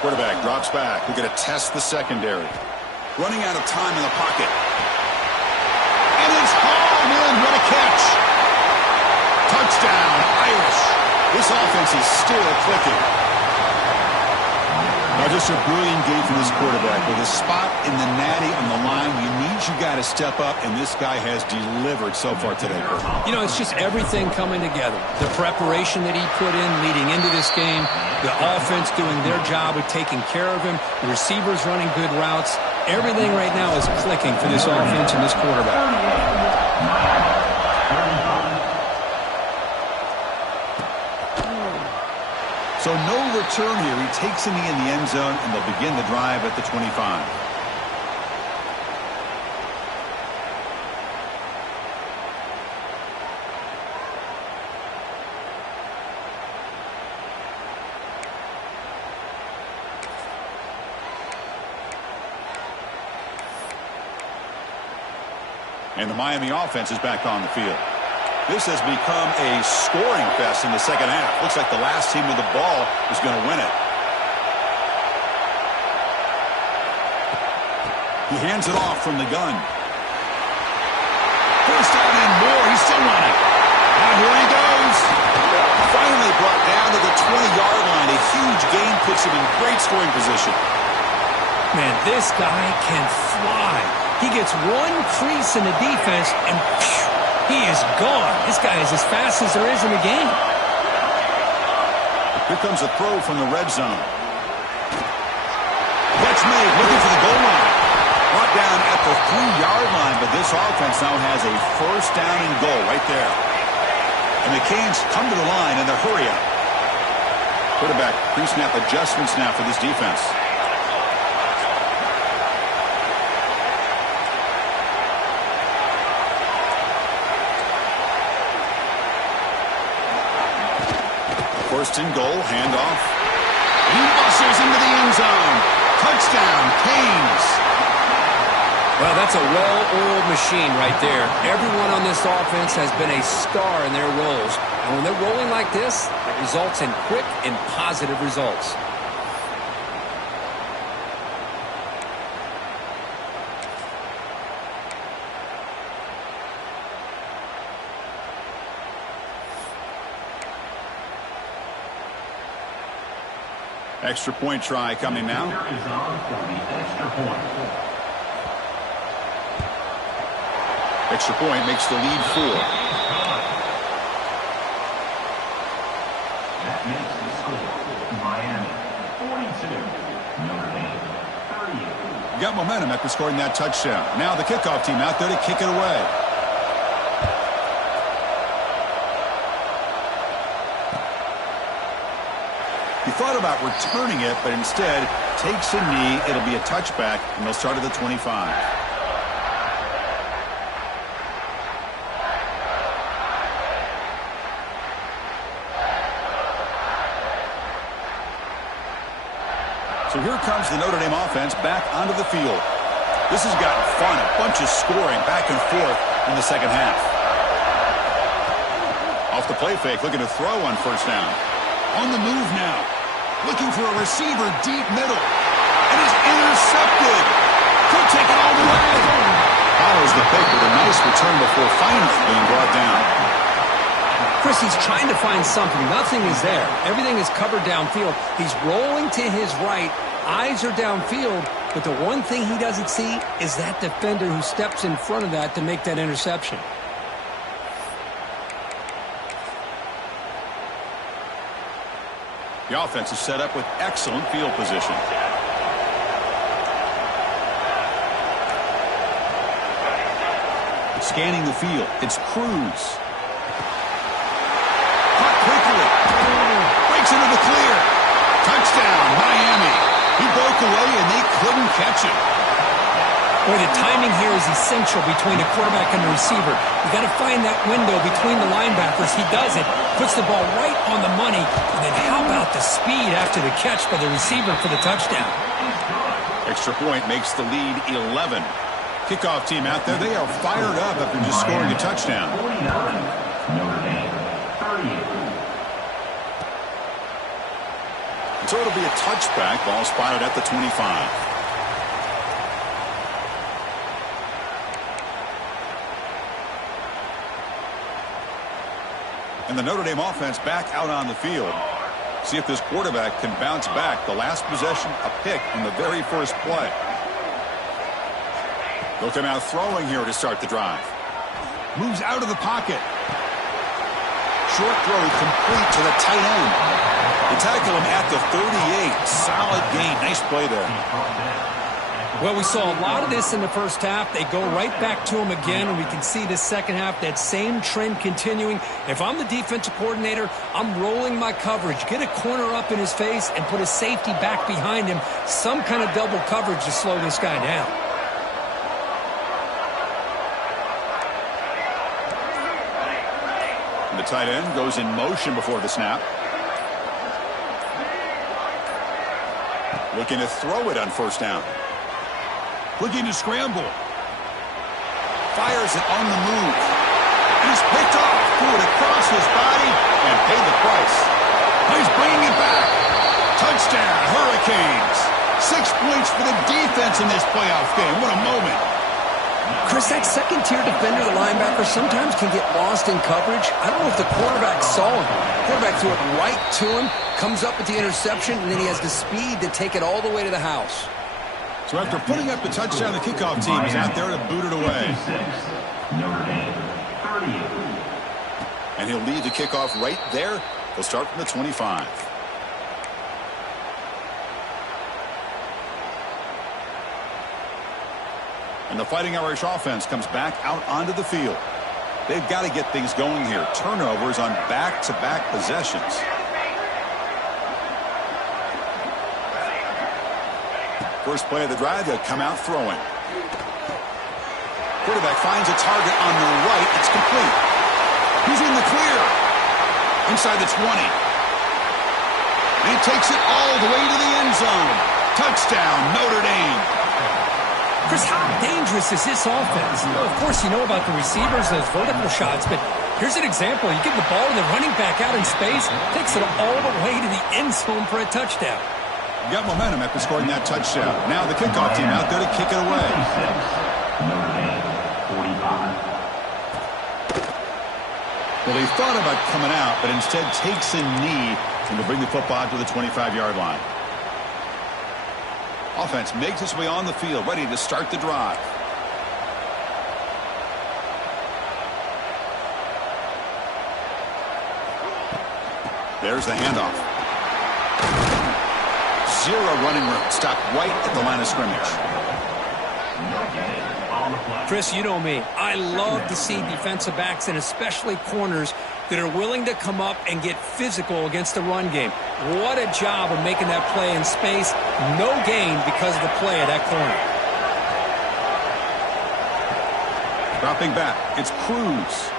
Quarterback drops back. We're going to test the secondary. Running out of time in the pocket. And it's hauled in. What a catch. Touchdown, Irish. This offense is still clicking. Now just a brilliant game from this quarterback. With a spot in the natty on the line, you got to step up, and this guy has delivered so far today. You know, it's just everything coming together. The preparation that he put in leading into this game, the offense doing their job of taking care of him, the receivers running good routes. Everything right now is clicking for this offense and this quarterback. So no return here. He takes him in the end zone, and they'll begin the drive at the 25. And the Miami offense is back on the field. This has become a scoring fest in the second half. Looks like the last team with the ball is going to win it. He hands it off from the gun. First down and more. He's still running. Now here he goes. Finally brought down to the 20-yard line. A huge gain puts him in great scoring position. Man, this guy can fly. He gets one crease in the defense, and he is gone. This guy is as fast as there is in the game. Here comes a throw from the red zone. Catch made, looking for the goal line. Brought down at the 3-yard line, but this offense now has a first down and goal right there. And the Canes come to the line in the hurry up. Quarterback pre-snap adjustments now for this defense. First and goal, handoff. He muscles into the end zone. Touchdown, Canes. Well, that's a well-oiled machine right there. Everyone on this offense has been a star in their roles. And when they're rolling like this, it results in quick and positive results. Extra point try coming now. Is on for the extra point. Extra point makes the lead 4. That makes the score Miami 42, Notre Dame 38. Got momentum after scoring that touchdown. Now the kickoff team out there to kick it away. He thought about returning it, but instead takes a knee. It'll be a touchback, and they'll start at the 25. So here comes the Notre Dame offense back onto the field. This has gotten fun, a bunch of scoring back and forth in the second half. Off the play fake, looking to throw on first down. On the move now. Looking for a receiver deep middle. And is intercepted. Could take it all the way. Follows the pick with a nice return before finally being brought down. Chris, he's trying to find something. Nothing is there. Everything is covered downfield. He's rolling to his right. Eyes are downfield. But the one thing he doesn't see is that defender who steps in front of that to make that interception. The offense is set up with excellent field position. Scanning the field, it's Cruz. Caught quickly. Breaks into the clear. Touchdown, Miami. He broke away and they couldn't catch him. Boy, the timing here is essential between a quarterback and a receiver. You got to find that window between the linebackers. He does it, puts the ball right on the money, and then how about the speed after the catch by the receiver for the touchdown? Extra point makes the lead 11. Kickoff team out there, they are fired up after just scoring a touchdown. 49, Notre Dame, 38. So it'll be a touchback, ball spotted at the 25. And the Notre Dame offense back out on the field. See if this quarterback can bounce back. The last possession, a pick on the very first play. They'll come out throwing here to start the drive. Moves out of the pocket. Short throw complete to the tight end. They tackle him at the 38. Solid gain. Nice play there. Well, we saw a lot of this in the first half. They go right back to him again, and we can see this second half, that same trend continuing. If I'm the defensive coordinator, I'm rolling my coverage. Get a corner up in his face and put a safety back behind him. Some kind of double coverage to slow this guy down. The tight end goes in motion before the snap. Looking to throw it on first down. Looking to scramble. Fires it on the move. And he's picked off. Threw it across his body and paid the price. He's bringing it back. Touchdown, Hurricanes. 6 points for the defense in this playoff game. What a moment. Chris, that second-tier defender, the linebacker, sometimes can get lost in coverage. I don't know if the quarterback saw him. Quarterback threw it right to him, comes up with the interception, and then he has the speed to take it all the way to the house. So after putting up the touchdown, the kickoff team is out there to boot it away. 56, Notre Dame, 38. And he'll lead the kickoff right there. He'll start from the 25. And the Fighting Irish offense comes back out onto the field. They've got to get things going here. Turnovers on back-to-back possessions. First play of the drive, they'll come out throwing. Quarterback finds a target on the right. It's complete. He's in the clear. Inside the 20. And he takes it all the way to the end zone. Touchdown, Notre Dame. Chris, how dangerous is this offense? Well, of course, you know about the receivers, those vertical shots, but here's an example. You give the ball to the running back out in space, takes it all the way to the end zone for a touchdown. You got momentum after scoring that touchdown. Now the kickoff team out there to kick it away. 46, Notre Dame, 45. Well, he thought about coming out, but instead takes a knee and will bring the football to the 25-yard line. Offense makes its way on the field, ready to start the drive. There's the handoff. Zero running room. Stopped right at the line of scrimmage. Chris, you know me. I love to see defensive backs and especially corners that are willing to come up and get physical against the run game. What a job of making that play in space. No gain because of the play of that corner. Dropping back. It's Cruz.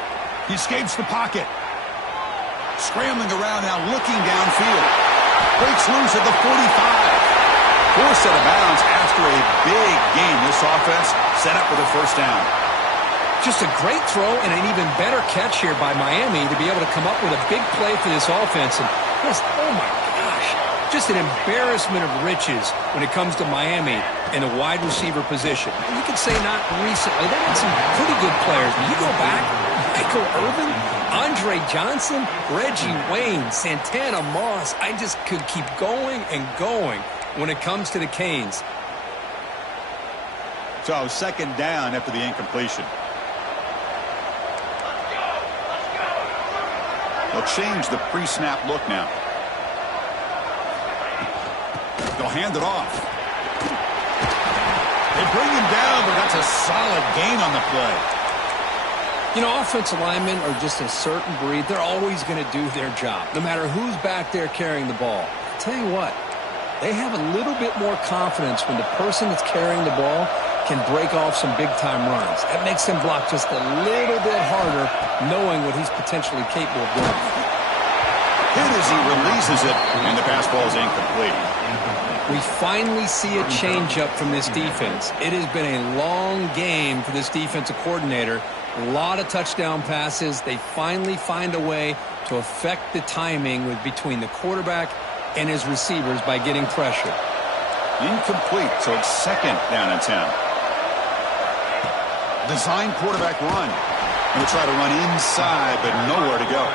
He escapes the pocket. Scrambling around now, looking downfield. Breaks loose at the 45. Forced out of bounds after a big gain. This offense set up for the first down. Just a great throw and an even better catch here by Miami to be able to come up with a big play for this offense. And just, oh my gosh, just an embarrassment of riches when it comes to Miami in the wide receiver position. You could say not recently. They had some pretty good players. When you go back, Michael Irvin, Andre Johnson, Reggie Wayne, Santana Moss. I just could keep going and going when it comes to the Canes. So second down after the incompletion. They'll change the pre-snap look now. They'll hand it off. They bring him down, but that's a solid gain on the play. You know, offensive linemen are just a certain breed. They're always going to do their job, no matter who's back there carrying the ball. I'll tell you what, they have a little bit more confidence when the person that's carrying the ball can break off some big-time runs. That makes him block just a little bit harder, knowing what he's potentially capable of doing. Hit as he releases it, and the pass ball is incomplete. We finally see a change-up from this defense. It has been a long game for this defensive coordinator. A lot of touchdown passes. They finally find a way to affect the timing between the quarterback and his receivers by getting pressure. Incomplete, so it's second down and 10. Design quarterback run. He'll try to run inside, but nowhere to go.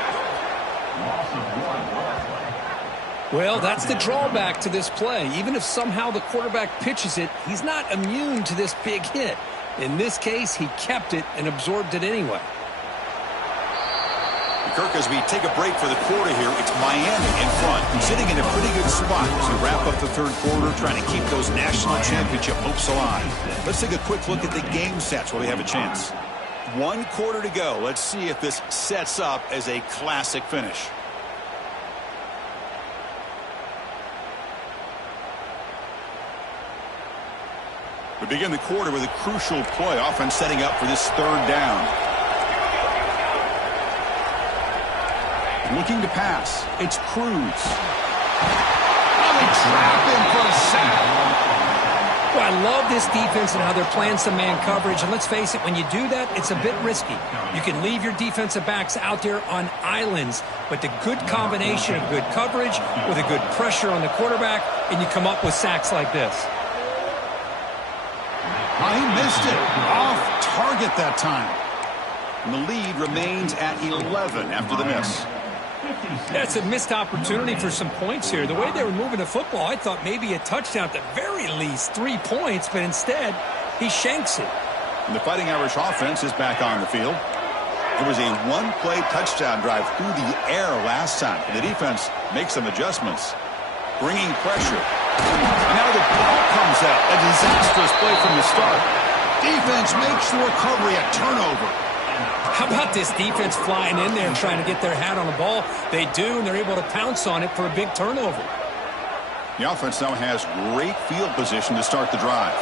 Well, that's the drawback to this play. Even if somehow the quarterback pitches it, he's not immune to this big hit. In this case, he kept it and absorbed it anyway. Kirk, as we take a break for the quarter here, it's Miami in front, sitting in a pretty good spot as we wrap up the third quarter, trying to keep those national championship hopes alive. Let's take a quick look at the game stats while we have a chance. 1 quarter to go. Let's see if this sets up as a classic finish. We begin the quarter with a crucial play, offense setting up for this third down. Looking to pass. It's Cruz. Oh, they trap him for a sack. Well, I love this defense and how they're playing some man coverage. And let's face it, when you do that, it's a bit risky. You can leave your defensive backs out there on islands, but the good combination of good coverage with a good pressure on the quarterback, and you come up with sacks like this. Oh, he missed it. Off target that time. And the lead remains at 11 after the miss. That's a missed opportunity for some points here. The way they were moving the football, I thought maybe a touchdown at the very least, 3 points, but instead, he shanks it. And the Fighting Irish offense is back on the field. It was a one-play touchdown drive through the air last time. The defense makes some adjustments, bringing pressure. And now the ball comes out. A disastrous play from the start. Defense makes the recovery a turnover. How about this defense flying in there and trying to get their hat on the ball? They do, and they're able to pounce on it for a big turnover. The offense now has great field position to start the drive.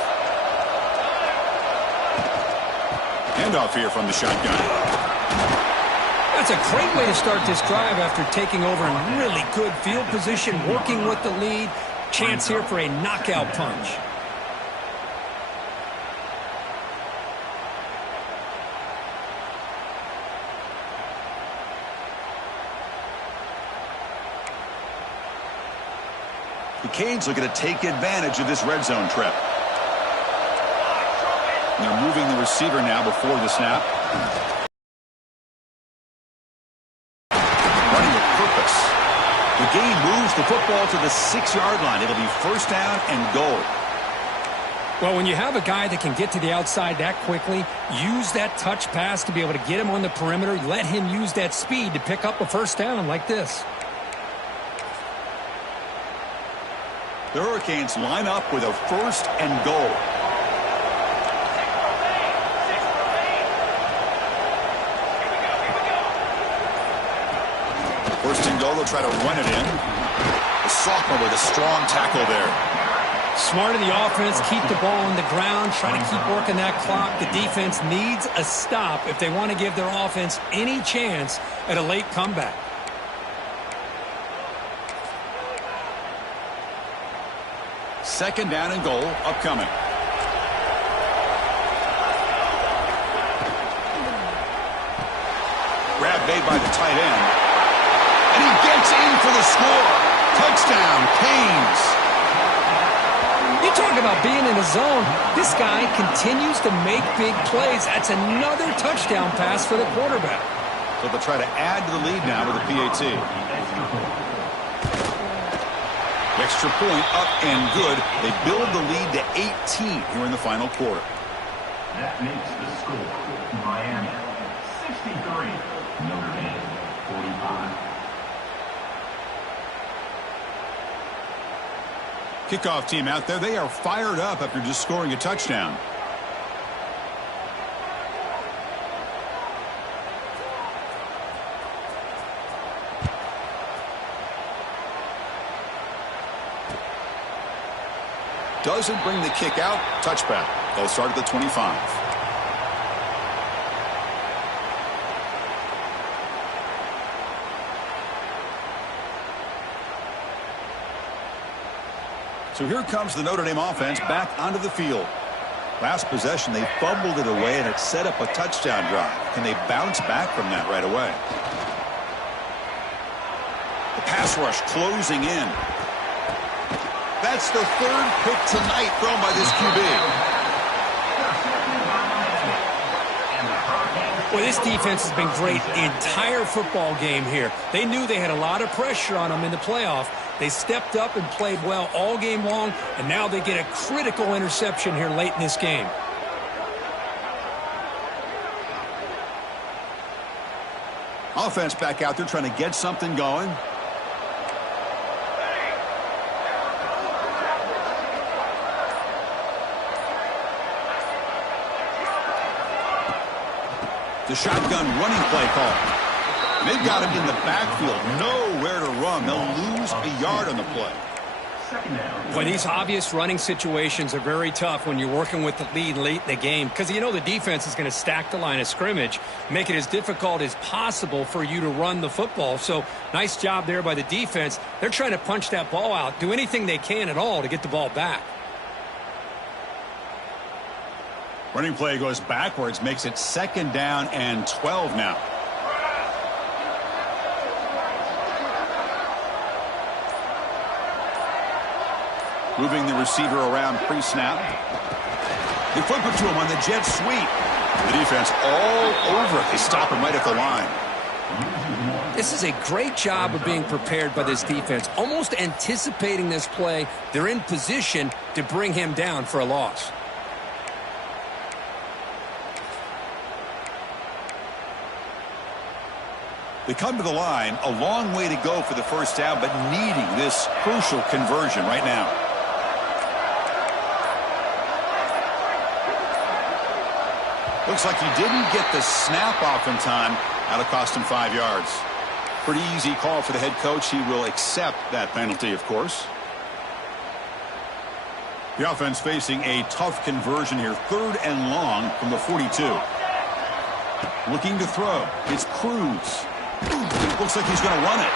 Handoff here from the shotgun. That's a great way to start this drive after taking over in really good field position, working with the lead. Chance here for a knockout punch. The Canes looking to take advantage of this red zone trip. And they're moving the receiver now before the snap. Running with purpose. The game moves the football to the 6-yard line. It'll be first down and goal. Well, when you have a guy that can get to the outside that quickly, use that touch pass to be able to get him on the perimeter, let him use that speed to pick up a first down like this. The Hurricanes line up with a first and goal. First and goal, they'll try to run it in. The sophomore with a strong tackle there. Smart of the offense, keep the ball on the ground, try to keep working that clock. The defense needs a stop if they want to give their offense any chance at a late comeback. Second down and goal upcoming. Grab made by the tight end. And he gets in for the score. Touchdown, Canes. You talk about being in a zone. This guy continues to make big plays. That's another touchdown pass for the quarterback. So they'll try to add to the lead now with a PAT. Extra point up and good. They build the lead to 18 here in the final quarter. That makes the score Miami 63, Notre Dame 45. Kickoff team out there. They are fired up after just scoring a touchdown. Doesn't bring the kick out. Touchback. They'll start at the 25. So here comes the Notre Dame offense back onto the field. Last possession, they fumbled it away, and it set up a touchdown drive. Can they bounce back from that right away? The pass rush closing in. That's the third pick tonight thrown by this QB. Well, this defense has been great the entire football game here. They knew they had a lot of pressure on them in the playoff. They stepped up and played well all game long, and now they get a critical interception here late in this game. Offense back out there trying to get something going. The shotgun running play call. They've got him in the backfield. Nowhere to run. They'll lose a yard on the play. Boy, these obvious running situations are very tough when you're working with the lead late in the game, because you know the defense is going to stack the line of scrimmage, make it as difficult as possible for you to run the football. So nice job there by the defense. They're trying to punch that ball out, do anything they can at all to get the ball back. Running play goes backwards, makes it second down and 12 now. Moving the receiver around pre-snap. They flip it to him on the jet sweep. The defense all over it. They stop him right at the line. This is a great job of being prepared by this defense. Almost anticipating this play, they're in position to bring him down for a loss. They come to the line, a long way to go for the first down, but needing this crucial conversion right now. Looks like he didn't get the snap off in time. That'll cost him 5 yards. Pretty easy call for the head coach. He will accept that penalty, of course. The offense facing a tough conversion here. 3rd and long from the 42. Looking to throw. It's Cruz. Looks like he's going to run it.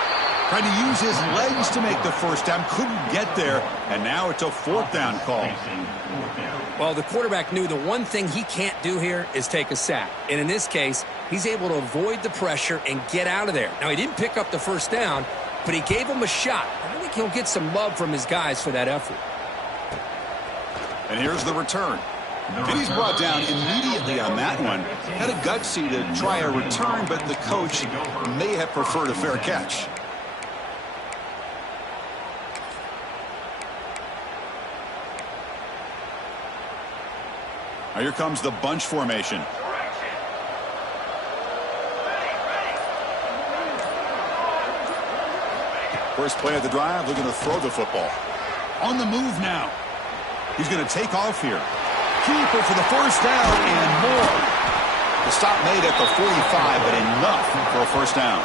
Trying to use his legs to make the first down. Couldn't get there. And now it's a 4th down call. Well, the quarterback knew the one thing he can't do here is take a sack. And in this case, he's able to avoid the pressure and get out of there. Now, he didn't pick up the first down, but he gave him a shot. I think he'll get some love from his guys for that effort. And here's the return. And he's brought down immediately on that one. Had a gutsy to try a return, but the coach may have preferred a fair catch. Now here comes the bunch formation. First play of the drive, looking to throw the football. On the move now. He's going to take off here. Keeper for the first down and more. The stop made at the 45, but enough for a first down.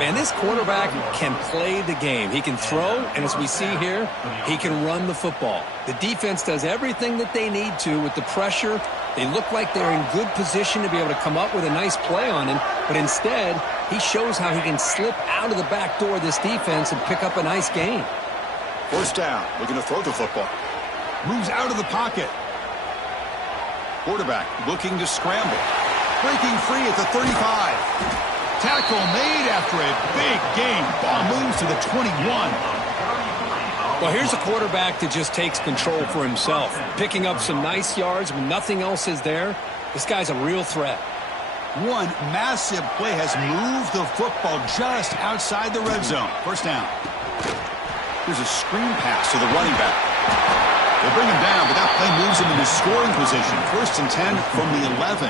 Man, this quarterback can play the game. He can throw, and as we see here, he can run the football. The defense does everything that they need to with the pressure. They look like they're in good position to be able to come up with a nice play on him, but instead, he shows how he can slip out of the back door of this defense and pick up a nice gain. First down, looking to throw the football. Moves out of the pocket. Quarterback looking to scramble. Breaking free at the 35. Tackle made after a big gain. Ball moves to the 21. Well, here's a quarterback that just takes control for himself. Picking up some nice yards when nothing else is there. This guy's a real threat. One massive play has moved the football just outside the red zone. First down. Here's a screen pass to the running back. They bring him down, but that play moves him into scoring position. 1st and 10 from the 11.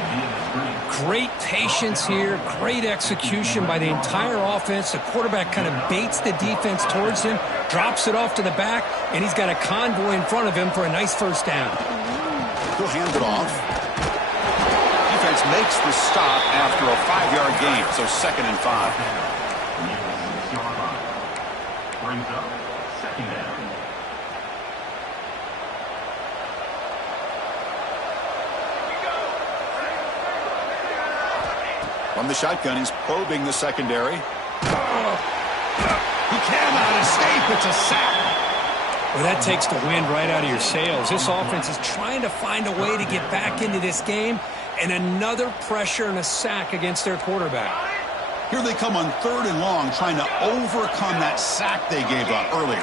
Great patience here. Great execution by the entire offense. The quarterback kind of baits the defense towards him, drops it off to the back, and he's got a convoy in front of him for a nice first down. He'll hand it off. Defense makes the stop after a 5-yard gain, so 2nd and 5. Brings up 2nd down. From the shotgun, he's probing the secondary. He cannot escape. It's a sack. Well, that takes the wind right out of your sails. This offense is trying to find a way to get back into this game, and another pressure and a sack against their quarterback. Here they come on 3rd and long, trying to overcome that sack they gave up earlier.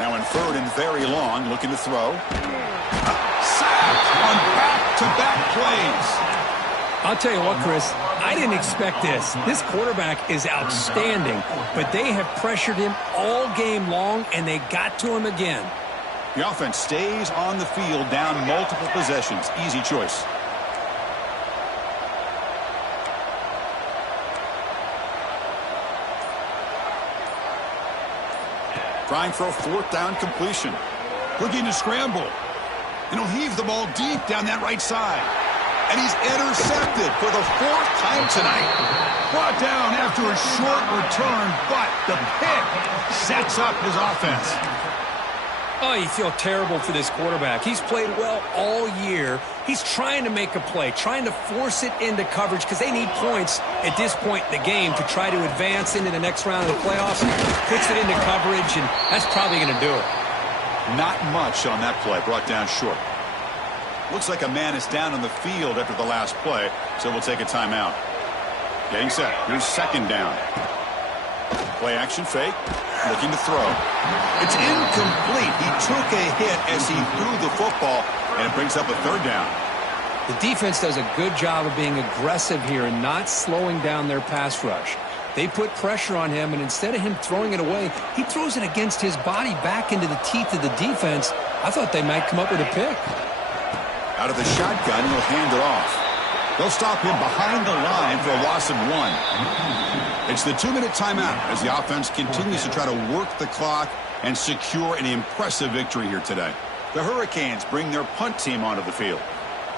Now in 3rd and very long, looking to throw. Sack on back-to-back plays. I'll tell you what, Chris, I didn't expect this. This quarterback is outstanding, but they have pressured him all game long, and they got to him again. The offense stays on the field, down multiple possessions. Easy choice. Trying for a 4th down completion. Looking to scramble. And he'll heave the ball deep down that right side. And he's intercepted for the 4th time tonight. Brought down after a short return, but the pick sets up his offense. Oh, you feel terrible for this quarterback. He's played well all year. He's trying to make a play, trying to force it into coverage because they need points at this point in the game to try to advance into the next round of the playoffs. Puts it into coverage, and that's probably going to do it. Not much on that play, brought down short. Looks like a man is down on the field after the last play, so we'll take a timeout. Getting set. Here's 2nd down. Play action fake. Looking to throw. It's incomplete. He took a hit as he threw the football, and it brings up a 3rd down. The defense does a good job of being aggressive here and not slowing down their pass rush. They put pressure on him, and instead of him throwing it away, he throws it against his body back into the teeth of the defense. I thought they might come up with a pick. Out of the shotgun, he'll hand it off. They'll stop him behind the line for a loss of 1. It's the 2-minute timeout as the offense continues to try to work the clock and secure an impressive victory here today. The Hurricanes bring their punt team onto the field.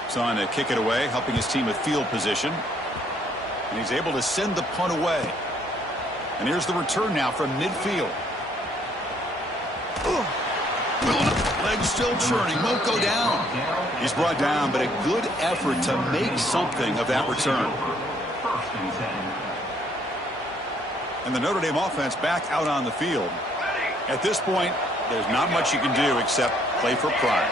Son to kick it away, helping his team with field position. And he's able to send the punt away. And here's the return now from midfield. Legs still churning, won't go down. He's brought down, but a good effort to make something of that return. 1st and 10. And the Notre Dame offense back out on the field. At this point, there's not much you can do except play for pride.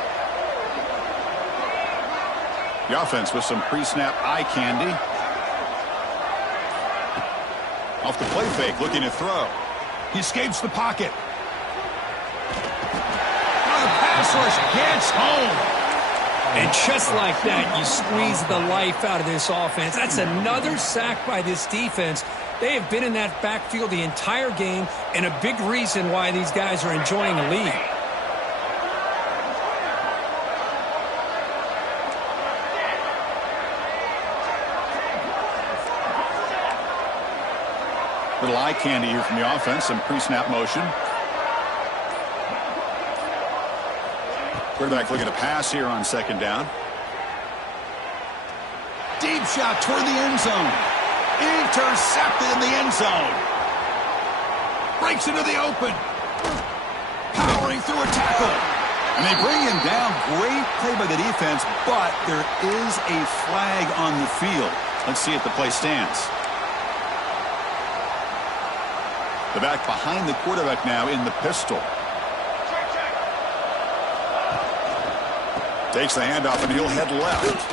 The offense with some pre-snap eye candy. Off the play fake, looking to throw. He escapes the pocket. The pass rush gets home. And just like that, you squeeze the life out of this offense. That's another sack by this defense. They have been in that backfield the entire game, and a big reason why these guys are enjoying a lead. Little eye candy here from the offense, some pre-snap motion. Quarterback looking to pass here on 2nd down. Deep shot toward the end zone. Intercepted in the end zone. Breaks into the open. Powering through a tackle. And they bring him down. Great play by the defense, but there is a flag on the field. Let's see if the play stands. The back behind the quarterback now in the pistol. Takes the handoff, and he'll head left.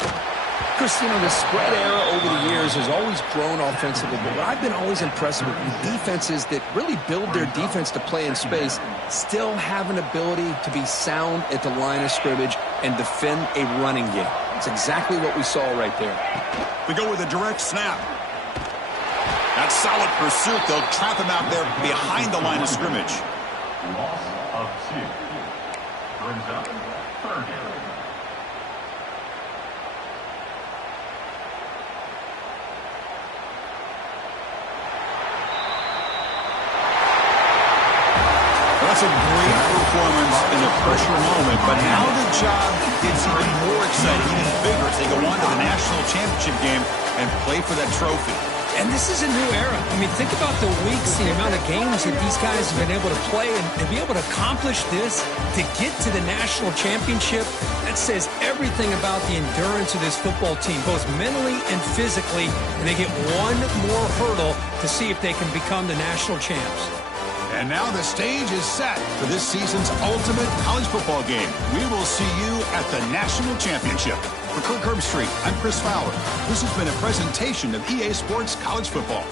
Chris, you know, the spread era over the years has always grown offensively, but what I've been always impressed with defenses that really build their defense to play in space still have an ability to be sound at the line of scrimmage and defend a running game. It's exactly what we saw right there. We go with a direct snap. That's solid pursuit. They'll trap him out there behind the line of scrimmage. Loss of 2. Brings up 3rd down. That's a great performance in a pressure moment, but now the job gets even more exciting, even bigger as they go on to the national championship game and play for that trophy. And this is a new era. I mean, think about the weeks, the amount of games that these guys have been able to play, and to be able to accomplish this, to get to the national championship, that says everything about the endurance of this football team, both mentally and physically, and they get one more hurdle to see if they can become the national champs. And now the stage is set for this season's ultimate college football game. We will see you at the national championship. For Kirk Herbstreit, I'm Chris Fowler. This has been a presentation of EA Sports College Football.